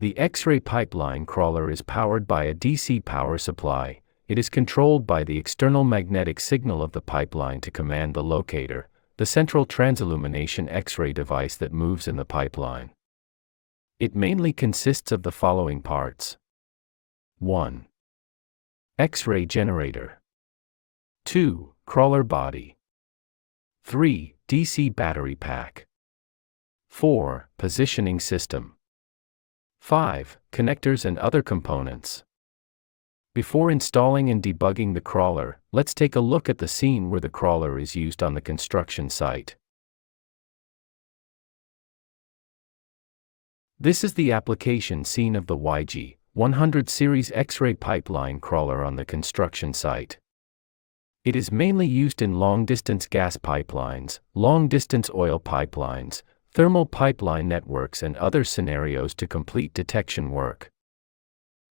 The X-ray pipeline crawler is powered by a DC power supply. It is controlled by the external magnetic signal of the pipeline to command the locator, the central transillumination X-ray device that moves in the pipeline. It mainly consists of the following parts. 1. X-ray generator. 2. Crawler body. 3. DC battery pack. 4. Positioning system. 5. Connectors and other components. Before installing and debugging the crawler, let's take a look at the scene where the crawler is used on the construction site. This is the application scene of the YG100 series X-ray pipeline crawler on the construction site. It is mainly used in long-distance gas pipelines, long-distance oil pipelines, thermal pipeline networks and other scenarios to complete detection work.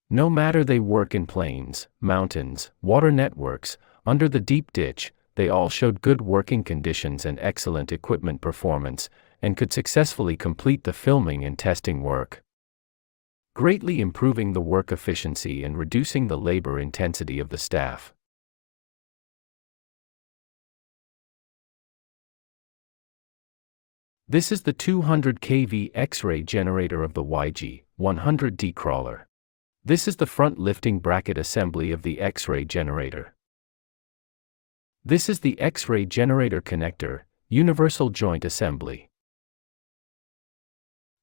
No matter they work in plains, mountains, water networks, under the deep ditch, they all showed good working conditions and excellent equipment performance, and could successfully complete the filming and testing work, greatly improving the work efficiency and reducing the labor intensity of the staff. This is the 200 kV X-ray generator of the YG100D crawler. This is the front lifting bracket assembly of the X-ray generator. This is the X-ray generator connector, universal joint assembly.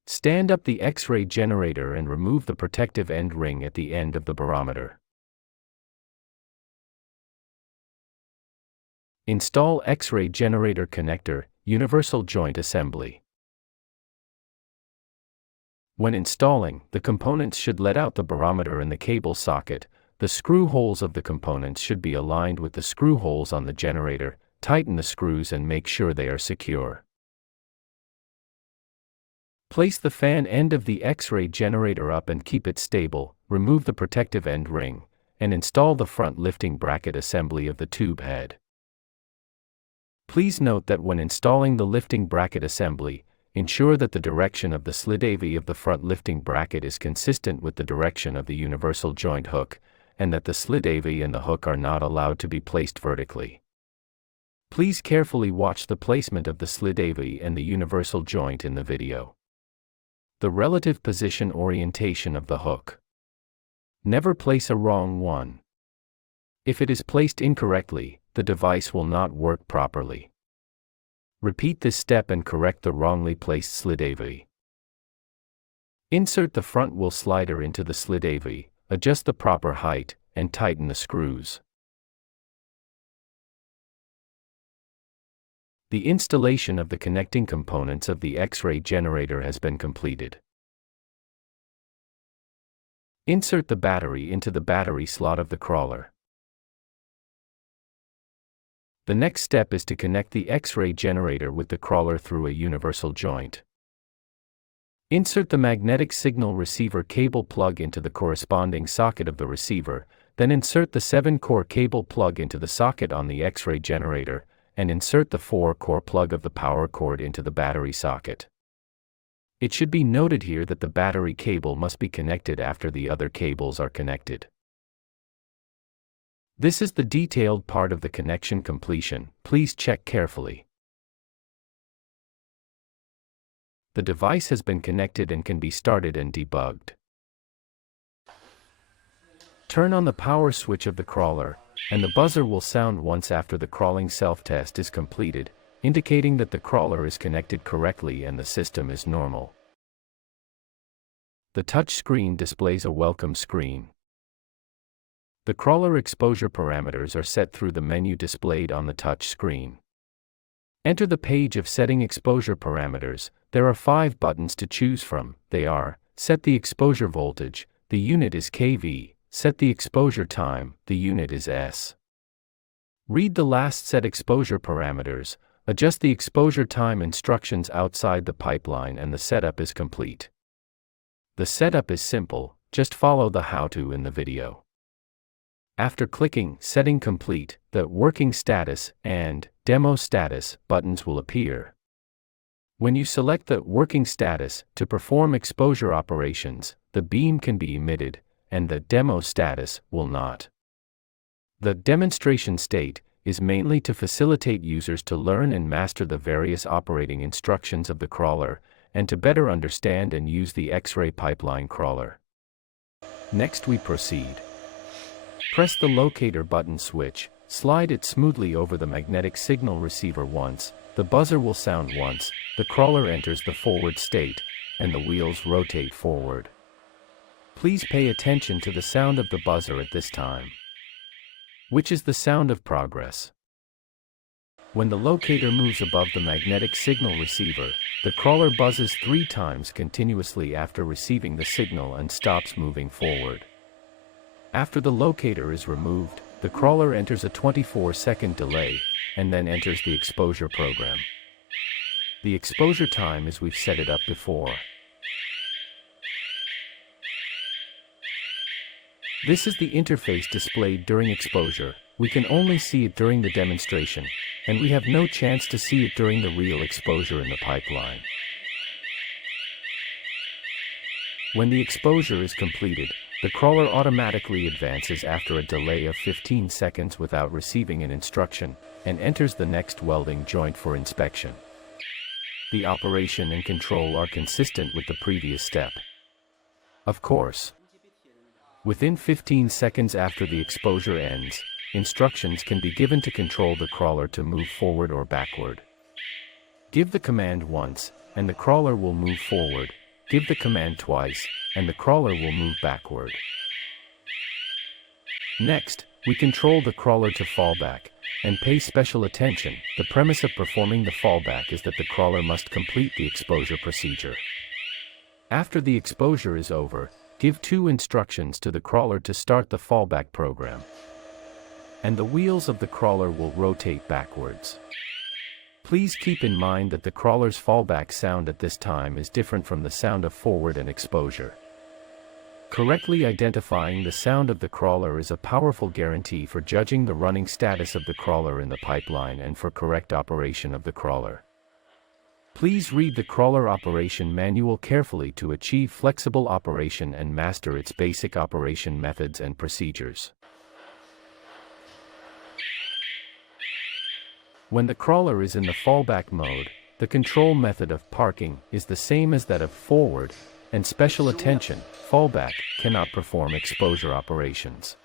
Stand up the X-ray generator and remove the protective end ring at the end of the barometer. Install X-ray generator connector, universal joint assembly. When installing, the components should let out the barometer and the cable socket. The screw holes of the components should be aligned with the screw holes on the generator. Tighten the screws and make sure they are secure. Place the fan end of the X-ray generator up and keep it stable. Remove the protective end ring, and install the front lifting bracket assembly of the tube head. Please note that when installing the lifting bracket assembly, ensure that the direction of the slidavy of the front lifting bracket is consistent with the direction of the universal joint hook, and that the slidavy and the hook are not allowed to be placed vertically. Please carefully watch the placement of the slidavy and the universal joint in the video. The relative position orientation of the hook. Never place a wrong one. If it is placed incorrectly, the device will not work properly. Repeat this step and correct the wrongly placed slidavy. Insert the front wheel slider into the slidavy, adjust the proper height, and tighten the screws. The installation of the connecting components of the X-ray generator has been completed. Insert the battery into the battery slot of the crawler. The next step is to connect the X-ray generator with the crawler through a universal joint. Insert the magnetic signal receiver cable plug into the corresponding socket of the receiver, then insert the 7-core cable plug into the socket on the X-ray generator, and insert the 4-core plug of the power cord into the battery socket. It should be noted here that the battery cable must be connected after the other cables are connected. This is the detailed part of the connection completion. Please check carefully. The device has been connected and can be started and debugged. Turn on the power switch of the crawler, and the buzzer will sound once after the crawling self-test is completed, indicating that the crawler is connected correctly and the system is normal. The touch screen displays a welcome screen. The crawler exposure parameters are set through the menu displayed on the touch screen. Enter the page of setting exposure parameters. There are 5 buttons to choose from. They are: set the exposure voltage, the unit is kV; set the exposure time, the unit is S. Read the last set exposure parameters, adjust the exposure time instructions outside the pipeline, and the setup is complete. The setup is simple, just follow the how-to in the video. After clicking Setting Complete, the Working Status and Demo Status buttons will appear. When you select the working status to perform exposure operations, the beam can be emitted, and the demo status will not. The demonstration state is mainly to facilitate users to learn and master the various operating instructions of the crawler, and to better understand and use the X-ray pipeline crawler. Next we proceed. Press the locator button switch, slide it smoothly over the magnetic signal receiver once, the buzzer will sound once, the crawler enters the forward state, and the wheels rotate forward. Please pay attention to the sound of the buzzer at this time, which is the sound of progress. When the locator moves above the magnetic signal receiver, the crawler buzzes 3 times continuously after receiving the signal and stops moving forward. After the locator is removed, the crawler enters a 24-second delay, and then enters the exposure program. The exposure time is we've set it up before. This is the interface displayed during exposure. We can only see it during the demonstration, and we have no chance to see it during the real exposure in the pipeline. When the exposure is completed, the crawler automatically advances after a delay of 15 seconds without receiving an instruction, and enters the next welding joint for inspection. The operation and control are consistent with the previous step. Of course, within 15 seconds after the exposure ends, instructions can be given to control the crawler to move forward or backward. Give the command once, and the crawler will move forward. Give the command twice, and the crawler will move backward. Next, we control the crawler to fallback, and pay special attention. The premise of performing the fallback is that the crawler must complete the exposure procedure. After the exposure is over, give 2 instructions to the crawler to start the fallback program, and the wheels of the crawler will rotate backwards. Please keep in mind that the crawler's fallback sound at this time is different from the sound of forward and exposure. Correctly identifying the sound of the crawler is a powerful guarantee for judging the running status of the crawler in the pipeline and for correct operation of the crawler. Please read the crawler operation manual carefully to achieve flexible operation and master its basic operation methods and procedures. When the crawler is in the fallback mode, the control method of parking is the same as that of forward, and special attention, fallback cannot perform exposure operations.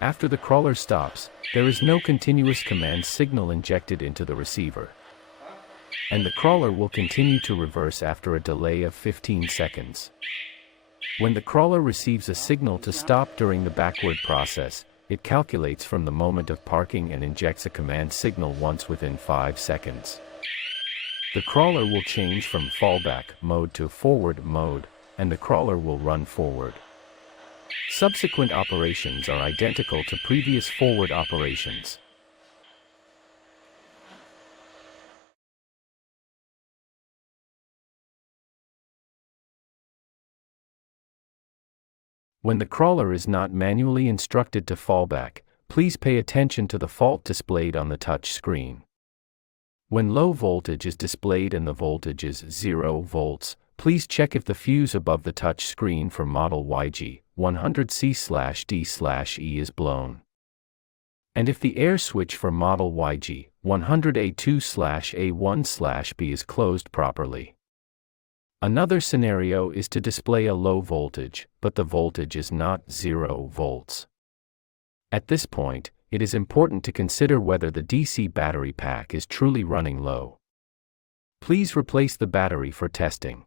After the crawler stops, there is no continuous command signal injected into the receiver, and the crawler will continue to reverse after a delay of 15 seconds. When the crawler receives a signal to stop during the backward process, it calculates from the moment of parking and injects a command signal once within 5 seconds. The crawler will change from fallback mode to forward mode, and the crawler will run forward. Subsequent operations are identical to previous forward operations. When the crawler is not manually instructed to fallback, please pay attention to the fault displayed on the touch screen. When low voltage is displayed and the voltage is 0 volts, please check if the fuse above the touch screen for model YG 100C/D/E is blown, and if the air switch for model YG 100A2/A1/B is closed properly. Another scenario is to display a low voltage, but the voltage is not 0 volts. At this point, it is important to consider whether the DC battery pack is truly running low. Please replace the battery for testing.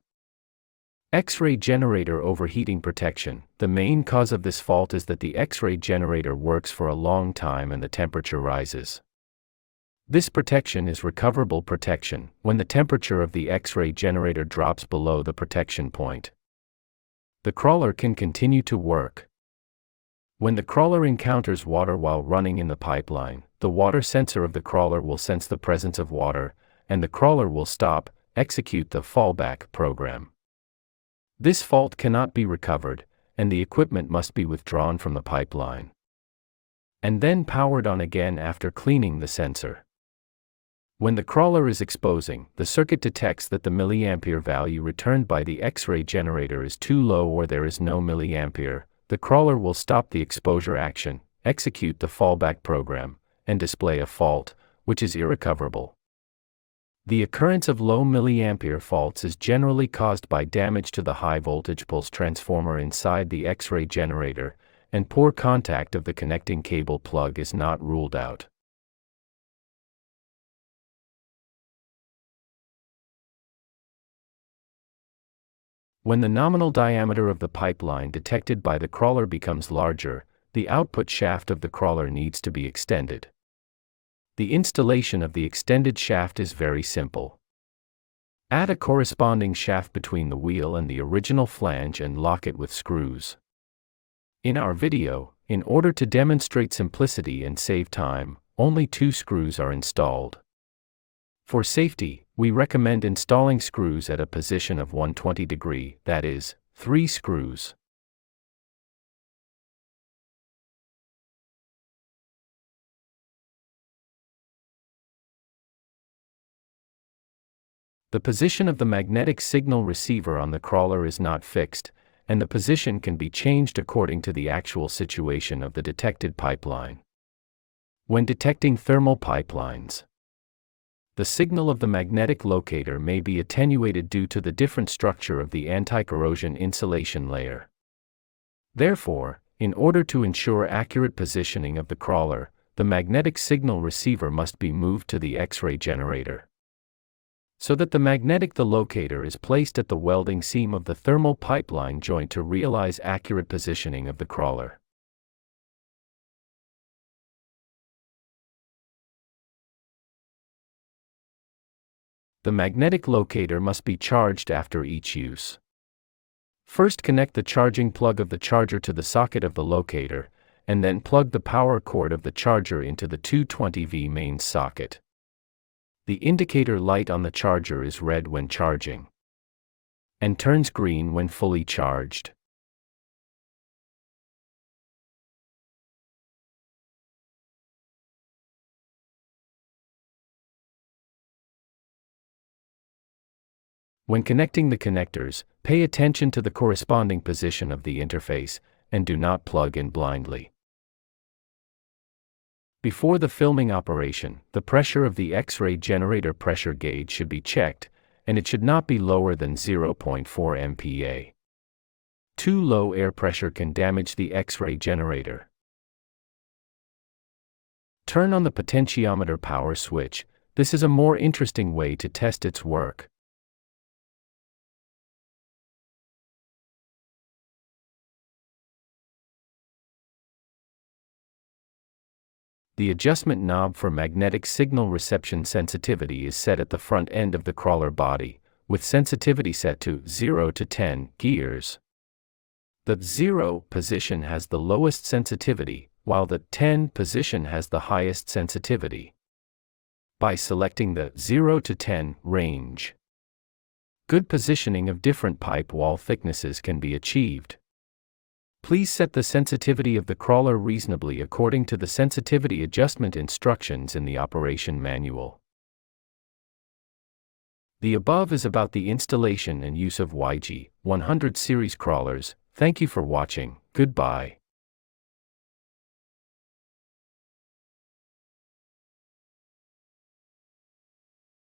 X-ray generator overheating protection. The main cause of this fault is that the X-ray generator works for a long time and the temperature rises. This protection is recoverable protection when the temperature of the X-ray generator drops below the protection point. The crawler can continue to work. When the crawler encounters water while running in the pipeline, the water sensor of the crawler will sense the presence of water, and the crawler will stop, execute the fallback program. This fault cannot be recovered, and the equipment must be withdrawn from the pipeline, and then powered on again after cleaning the sensor. When the crawler is exposing, the circuit detects that the milliampere value returned by the X-ray generator is too low or there is no milliampere. The crawler will stop the exposure action, execute the fallback program, and display a fault, which is irrecoverable. The occurrence of low milliampere faults is generally caused by damage to the high-voltage pulse transformer inside the X-ray generator, and poor contact of the connecting cable plug is not ruled out. When the nominal diameter of the pipeline detected by the crawler becomes larger, the output shaft of the crawler needs to be extended. The installation of the extended shaft is very simple. Add a corresponding shaft between the wheel and the original flange and lock it with screws. In our video, in order to demonstrate simplicity and save time, only 2 screws are installed. For safety, we recommend installing screws at a position of 120 degrees, that is, 3 screws. The position of the magnetic signal receiver on the crawler is not fixed, and the position can be changed according to the actual situation of the detected pipeline. When detecting thermal pipelines, the signal of the magnetic locator may be attenuated due to the different structure of the anti-corrosion insulation layer. Therefore, in order to ensure accurate positioning of the crawler, the magnetic signal receiver must be moved to the X-ray generator, so that the magnetic locator is placed at the welding seam of the thermal pipeline joint to realize accurate positioning of the crawler. The magnetic locator must be charged after each use. First, connect the charging plug of the charger to the socket of the locator, and then plug the power cord of the charger into the 220V mains socket. The indicator light on the charger is red when charging, and turns green when fully charged. When connecting the connectors, pay attention to the corresponding position of the interface, and do not plug in blindly. Before the filming operation, the pressure of the X-ray generator pressure gauge should be checked, and it should not be lower than 0.4 MPa. Too low air pressure can damage the X-ray generator. Turn on the potentiometer power switch. This is a more interesting way to test its work. The adjustment knob for magnetic signal reception sensitivity is set at the front end of the crawler body, with sensitivity set to 0 to 10 gears. The 0 position has the lowest sensitivity, while the 10 position has the highest sensitivity. By selecting the 0 to 10 range, good positioning of different pipe wall thicknesses can be achieved. Please set the sensitivity of the crawler reasonably according to the sensitivity adjustment instructions in the operation manual. The above is about the installation and use of YG100 series crawlers. Thank you for watching. Goodbye.